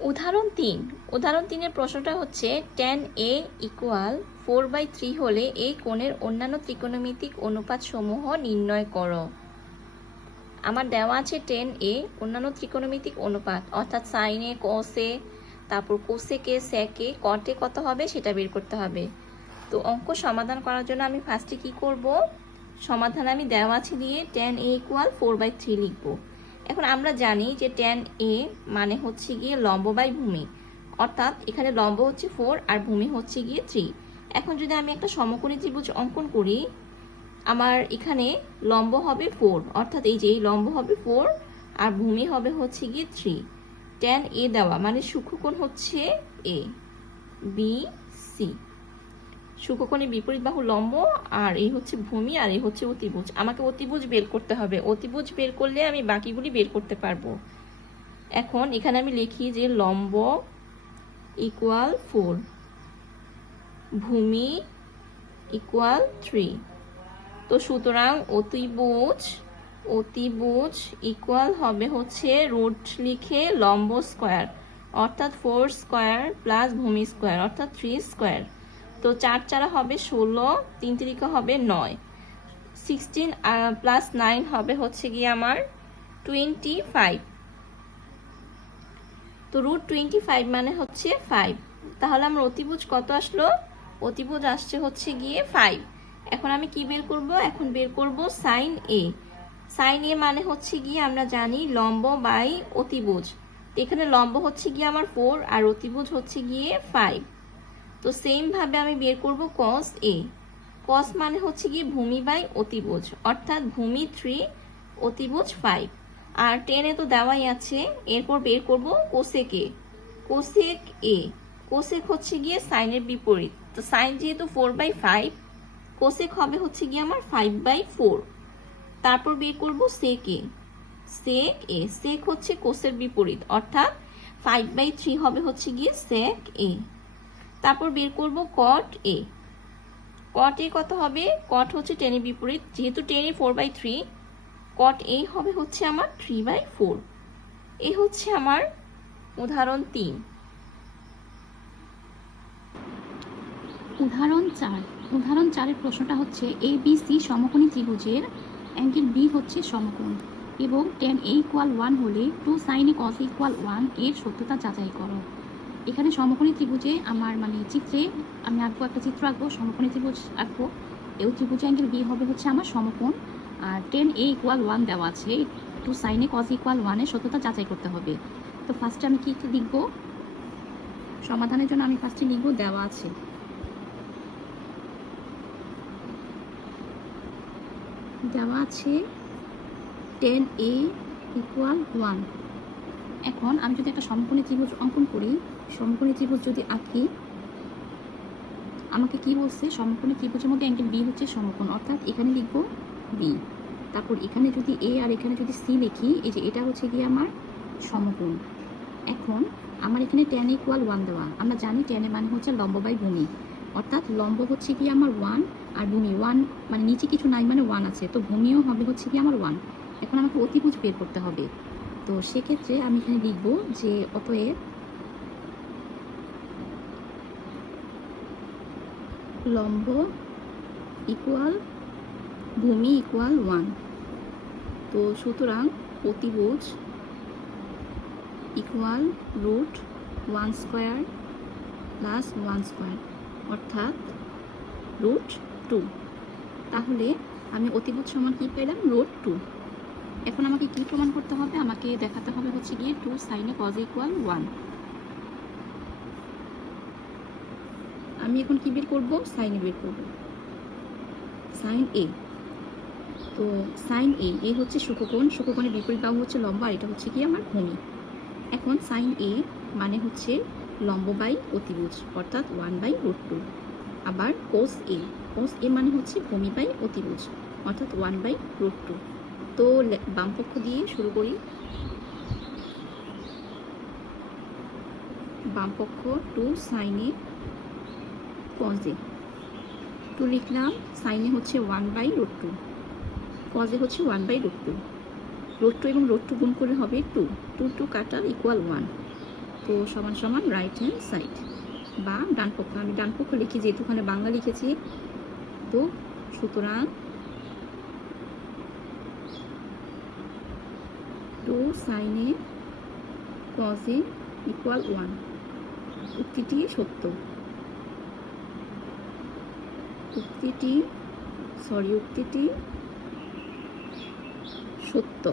উদাহরণ 3-এর প্রশ্নটা হচ্ছে tan a ইকুয়াল 4/3 হলে এই কোণের অন্যান্য ত্রিকোণমিতিক অনুপাত সমূহ নির্ণয় করো। আমার দেওয়া আছে tan a অন্যান্য ত্রিকোণমিতিক অনুপাত অর্থাৎ sin a cos a, তারপর cosec a sec a, cot a কত হবে সেটা বের করতে হবে। তো অঙ্ক সমাধান করার জন্য আমি ফার্স্টে কি করব, সমাধান আমি দেওয়া আছে দিয়ে tan a ইকুয়াল 4/3 লিখব। এখন আমরা জানি যে tan a মানে হচ্ছে গিয়ে লম্ব বাই ভূমি, অর্থাৎ এখানে লম্ব হচ্ছে 4 আর ভূমি হচ্ছে গিয়ে 3। এখন যদি আমি একটা সমকোণী ত্রিভুজ অঙ্কন করি, আমার এখানে লম্ব হবে 4, অর্থাৎ এই যে এই লম্ব হবে 4 আর ভূমি হবে হচ্ছে গিয়ে 3। tan a দেওয়া মানে সূক্ষ্মকোণ হচ্ছে a b c, সূক্ষ্মকোণের বিপরীত বাহু লম্ব, আর এই হচ্ছে ভূমি আর এই হচ্ছে অতিভুজ। আমাকে অতিভুজ বের করতে হবে, অতিভুজ বের করলে আমি বাকিগুলি বের করতে পারবো। এখন এখানে আমি লিখি যে লম্ব ইকুয়াল 4, ভূমি ইকুয়াল 3। তো সুতরাং অতিভুজ ইকুয়াল হবে হচ্ছে রুট লিখে লম্ব স্কোয়ার অর্থাৎ 4 স্কোয়ার প্লাস ভূমি স্কোয়ার অর্থাৎ 3 স্কোয়ার। তো 4 4 হবে 16, 3 3 হবে 9, 16 প্লাস 9 হবে হচ্ছে গিয়ে আমার 25। তো রুট 25 মানে হচ্ছে 5। তাহলে আমার অতিভুজ কত আসলো? অতিভুজ আসছে হচ্ছে গিয়ে 5। এখন আমি কি বের করব? এখন বের করব সাইন এ। সাইন এ মানে হচ্ছে গিয়ে আমরা জানি লম্ব বাই অতিভুজ। তো এখানে লম্ব হচ্ছে গিয়ে আমার 4 আর অতিভুজ হচ্ছে গিয়ে 5। তো সেম ভাবে আমি বের করব কস এ। কস মানে হচ্ছে গিয়ে ভূমি বাই অতিভুজ, অর্থাৎ ভূমি 3 অতিভুজ 5। আর 10 এ তো দেওয়াই আছে। এরপর বের করব কোসেক এ। কোসেক এ, কোসেক হচ্ছে গিয়ে সাইনের বিপরীত। তো সাইন যেহেতু 4/5, কোসেক হবে হচ্ছে গিয়ে আমার 5/4। তারপর বের করব সেক এ। সেক এ, সেক হচ্ছে কোসের বিপরীত অর্থাৎ 5/3 হবে হচ্ছে গিয়ে সেক এ। তারপর বের করব কট এ। কট এ কত হবে? কট হচ্ছে 10 এর বিপরীত, যেহেতু 10 এ 4/3, কট এ হবে হচ্ছে আমার 3/4। এই হচ্ছে আমার উদাহরণ 3। উদাহরণ 4-এর প্রশ্নটা হচ্ছে ABC সমকোণী ত্রিভুজের অ্যাঙ্গেল B হচ্ছে সমকোণ এবং tan a ইকুয়াল 1 হলে 2 sin a cos a equal 1 এর সত্যতা যাচাই করো। এখানে সমকোণী ত্রিভুজে আমার চিত্রে আমি আঁকবো, একটা চিত্র আঁকবো, সমকোণী ত্রিভুজ আঁকবো। এই ত্রিভুজে অ্যাঙ্গেল B হবে হচ্ছে আমার সমকোণ, আর tan a ইকুয়াল 1 দেওয়া আছে, 2 sin a cos a equal 1 এর সত্যতা যাচাই করতে হবে। তো ফার্স্টে আমি কি লিখবো? সমাধানের জন্য আমি ফার্স্টে লিখবো দেওয়া আছে tan a ইকুয়াল 1। এখন আমি যদি একটা সমকোণী ত্রিভুজ অঙ্কন করি, সমকোণী ত্রিভুজ যদি আঁকি, আমাকে কি বলছে? সমকোণী ত্রিভুজের মধ্যে অ্যাঙ্গেল বি হচ্ছে সমকোণ, অর্থাৎ এখানে লিখবো বি। তারপর এখানে যদি এ আর এখানে যদি সি লিখি, এই যে এটা হচ্ছে গিয়ে আমার সমকোণ। এখন আমার এখানে tan a ইকুয়াল 1 দেওয়া, আমরা জানি tan a মানে হচ্ছে লম্ব বাই ভূমি, অর্থাৎ লম্ব হচ্ছে কি আমার 1 আর ভূমি 1 মানে নিচে কিছু নাই মানে 1 আছে, তো ভূমিও হবে হচ্ছে কি আমার 1। এখন আমাকে অতিভুজ বের করতে হবে। তো সেক্ষেত্রে আমি এখানে লিখবো যে অতএব লম্ব ইকুয়াল ভূমি ইকুয়াল 1। তো সুতরাং অতিভুজ equal root 1 square plus 1 square অর্থাৎ রুট 2। তাহলে আমি অতিভুজ সমান কি পেলাম? রুট 2। এখন আমাকে কি প্রমাণ করতে হবে? আমাকে দেখাতে হবে হচ্ছে গিয়ে 2 sin a cos a equal 1। আমি এখন কি বের করব? সাইন এ বের করব, সাইন এ। তো সাইন এ হচ্ছে সূক্ষ্মকোণ, সূক্ষ্মকোণের বিপরীত বাহু হচ্ছে লম্ব, আর এটা হচ্ছে কি আমার ভূমি। এখন সাইন এ মানে হচ্ছে লম্ব বাই অতিভুজ অর্থাৎ 1/√2। আবার কোস এ মানে হচ্ছে ভূমি বাই অতিভুজ অর্থাৎ 1/√2। তো বাম পক্ষ দিয়ে শুরু করি। বাম পক্ষ 2 sin a cos a, 2 লিখলাম। sin a হচ্ছে 1/√2, cos a হচ্ছে 1/√2। √2 এবং √2 গুণ করে হবে 2, 2 কাটা ইকুয়াল 1। তো সমান সমান রাইট হ্যান্ড সাইড বা ডান পক্ষ। আমি ডান পক্ষ লিখি যেহেতু ওখানে বাংলা লিখেছি, তো সুতরাং 2 sin a cos a equal 1। উক্তিটি সত্য। উক্তিটি সত্য।